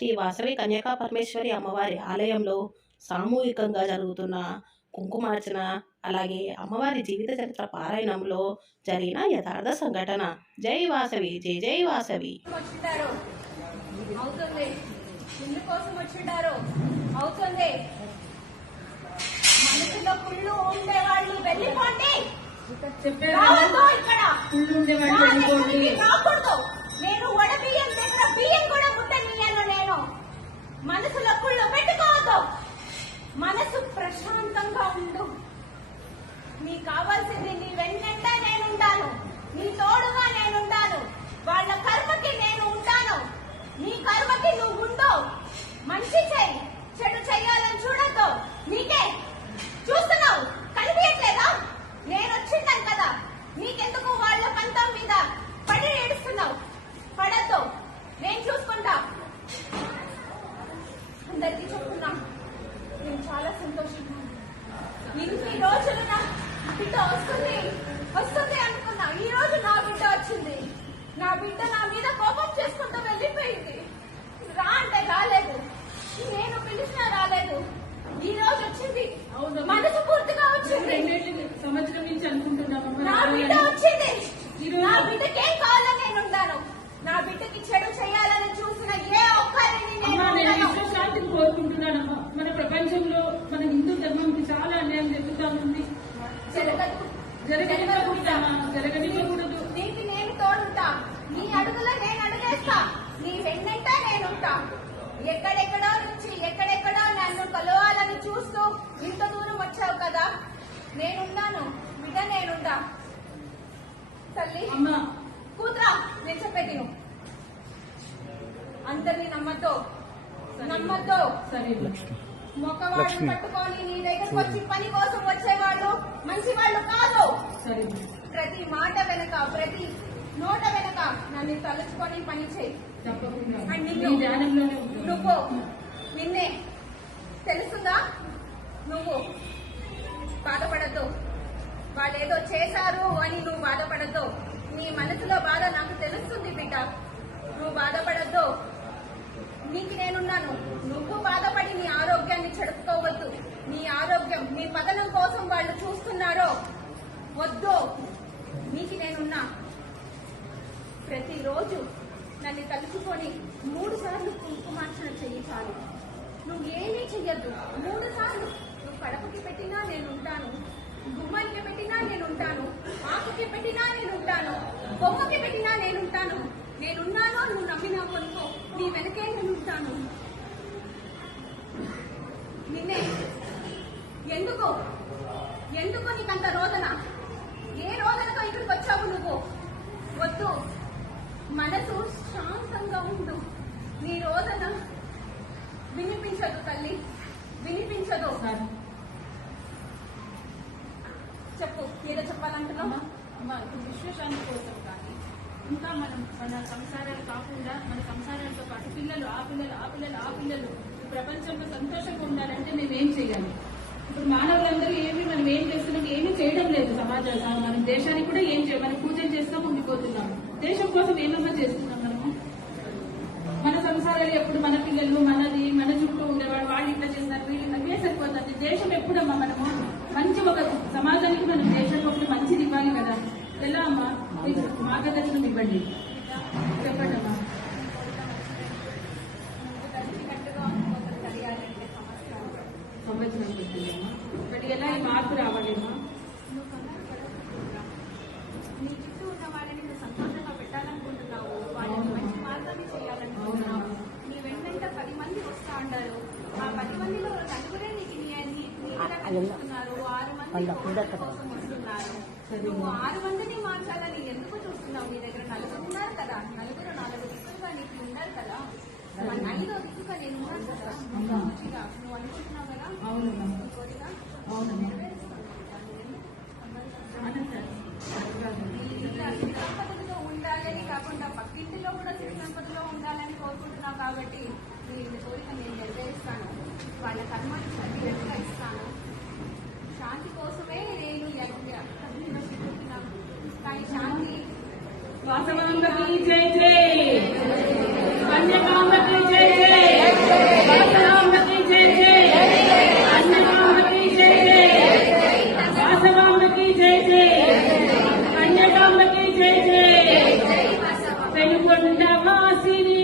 శ్రీ వాసవి కన్యకా పరమేశ్వరి అమ్మవారి ఆలయంలో సామూహికంగా జరుగుతున్న కుంకుమార్చన, అలాగే అమ్మవారి జీవిత చరిత్ర పారాయణంలో జరిగిన యథార్థ సంఘటన. జై వాసవి, జై జై వాసవి. మనసులో కుళ్ళు ఉండేవాళ్ళు వెళ్ళిపోండి. నేను వడ బియ్యం దగ్గర బియ్యం కూడా ముట్టనియను. నేను మనసులో కుళ్ళు పెట్టుకోవద్దు. మనసు ప్రశాంతంగా ఉండు. నీకు కావాల్సింది నీ వెన్నెంట నేనుంటాను, నీ తోడుగా నేనుంటాను. వాళ్ళ కర్మకి నేను ఉంటాను, నీ కర్మకి నువ్వు ఉండు. మంచి చెయ్యి, చెడు చెయ్యాలని చూడద్దు. నీకే చూస్తున్నావు, కనిపించట్లేదా? నేను వచ్చిందాను కదా, నీకెందుకు వాళ్ళ పంతం మీద పడి ఏడుస్తున్నావు? పడద్దు, నేను చూసుకుంటా. అందరికీ చెప్తున్నా, నేను చాలా సంతోషంగా ఇన్ని రోజులు నా బిడ్డ వస్తుంది అనుకున్నా. ఈ రోజు నా బిడ్డ వచ్చింది. నా బిడ్డ నా మీద కోపం చేసుకుంటూ వెళ్ళిపోయింది. రా అంటే రాలేదు, నేను పిలిచినా రాలేదు. ఈ రోజు వచ్చింది, మనసు పూర్తిగా వచ్చింది. సంవత్సరం నుంచి అనుకుంటున్నాను నా బిడ్డ వచ్చింది. నా బిడ్డకేం కావాలని నేను ఉంటాను. నా బిడ్డకి చెడు చేయాలని చూసిన ఏ ఒక్కరిని నేను విశ్వశాంతిని కోరుకుంటున్నానమ్మా. మన ప్రపంచంలో మన హిందూ ధర్మంకి చాలా అన్యాయం జరుగుతా ఉంది. జరగనివ్వకూడదు. నీకు నేను తోడుంటా, నీ అడుగులో నేను అడుగేస్తా, నీ వెన్నెంట నేనుంటా. ఎక్కడెక్కడో నుంచి ఎక్కడెక్కడో నన్ను కలవాలని చూస్తూ ఇంత దూరం వచ్చావు కదా, నేనున్నాను బిడ్డ, నేనుంటా. తల్లి కూతురా, నేను చెప్పేది నువ్వు అందరినీ నమ్మతో సరే. మొక్కవాళ్ళు పట్టుకొని నీ దగ్గరకు వచ్చి పని కోసం వచ్చేవాళ్ళు మంచి వాళ్ళు కాదు. ప్రతి మాట వెనక, ప్రతి నోట వెనక నన్ను తలుచుకొని పని చేయి. నువ్వు నిన్నే తెలుసుందా? నువ్వు బాధపడద్దు. వాళ్ళు ఏదో చేశారు అని నువ్వు బాధపడద్దు. నీ మనసులో బాధ నాకు తెలుస్తుంది బిడ్డ, నువ్వు బాధపడద్దు. నీకు నేనున్నాను. నువ్వు బాధపడి నీ ఆరోగ్యాన్ని చెడుపుకోవద్దు. నీ ఆరోగ్యం, నీ పతనం కోసం వాళ్ళు చూస్తున్నారో వద్దు. నీకు నేనున్నా. ప్రతిరోజు నన్ను కలుసుకొని 3 సార్లు కుంకుమార్చన చెయ్యి చాలు. నువ్వు ఏమీ చెయ్యొద్దు. 3 సార్లు. నువ్వు కడపకి పెట్టినా నేనుంటాను, గుమ్మానికి పెట్టినా నేనుంటాను, ఆకుకి పెట్టినా నేనుంటాను, బొమ్మకి పెట్టినా నేనుంటాను. నేనున్నాను, నువ్వు నమ్మినావు అనుకో, నీ వెనకే నేనుంటాను. నిన్నే ఎందుకు నీకంత రోదన? ఏ రోదనతో ఇక్కడికి వచ్చావు నువ్వు? వద్దు, మనసు శాంతంగా ఉండు. నీ రోదన వినిపించదు తల్లి, వినిపించదు. చెప్పు, ఏదో చెప్పాలంటున్నావా? విశ్వశాంతి కోసం కానీ, ఇంకా మన సంసారాలు కాకుండా మన సంసారాలతో పాటు పిల్లలు, ఆ పిల్లలు ప్రపంచంలో సంతోషంగా ఉండాలంటే మేమేం చేయాలి? ఇప్పుడు మానవులందరూ మనం ఏం చేస్తున్నాం? ఏమీ చేయడం లేదు. సమాజంలో మన దేశానికి కూడా ఏం చేయాలి? మనం పూజలు చేస్తా ఉండిపోతున్నాము. దేశం కోసం ఏమన్నా చేస్తున్నాం మనము? మన సంసారాలు ఎప్పుడు మన పిల్లలు, మనది, మన చుట్టూ ఉండేవాడు, వాళ్ళు ఇట్లా చేస్తారు, వీళ్ళు ఇవే సరిపోతుంది. దేశం ఎప్పుడమ్మా మనము మంచి ఒక సమాజానికి మనం దేశం ఒకటి మంచిది ఇవ్వాలి కదా. ఎలా అమ్మా? మార్గదర్శనం ఇవ్వండి, చెప్పండి అమ్మా. సంవత్సరం పెట్టిందమ్మా. బట్ ఎలా ఈ మార్పు రావాలమ్మా? నీ చుట్టూ ఉన్న వాళ్ళని నువ్వు సంతోషంగా పెట్టాలనుకుంటున్నావు, వాళ్ళని మంచి మార్గాన్ని చేయాలనుకుంటున్నావు. నీ వెంట 10 మంది వస్తా ఉంటారు. ఆ 10 మందిలో నలుగురే నీకు చూస్తున్నారు, 6 మంది కోసం వస్తున్నారు. నువ్వు 6 మందిని మార్చాలని ఎందుకు చూస్తున్నావు? నీ దగ్గర 4 ఉన్నారు కదా, 4 దిక్కులుగా నీకు ఉన్నారు కదా, 5వ దిక్కుగా నేను ఉన్నాను కదా. నువ్వు అనుకుంటున్నావు కదా. సంపదలో ఉండాలని కాకుండా పక్కింటిలో కూడా సంపదలో ఉండాలని కోరుకుంటున్నావు కాబట్టి నీ కోరిక నేను నెరవేరుస్తాను. వాళ్ళ కర్మని సరిగ్గా ఇస్తాను. శాంతి కోసమే నేను చెప్తున్నాను. కానీ శాంతి వాసవాంబకి జై జై, కన్యకాంబకి జై జై. పెనుకొండ వాసిని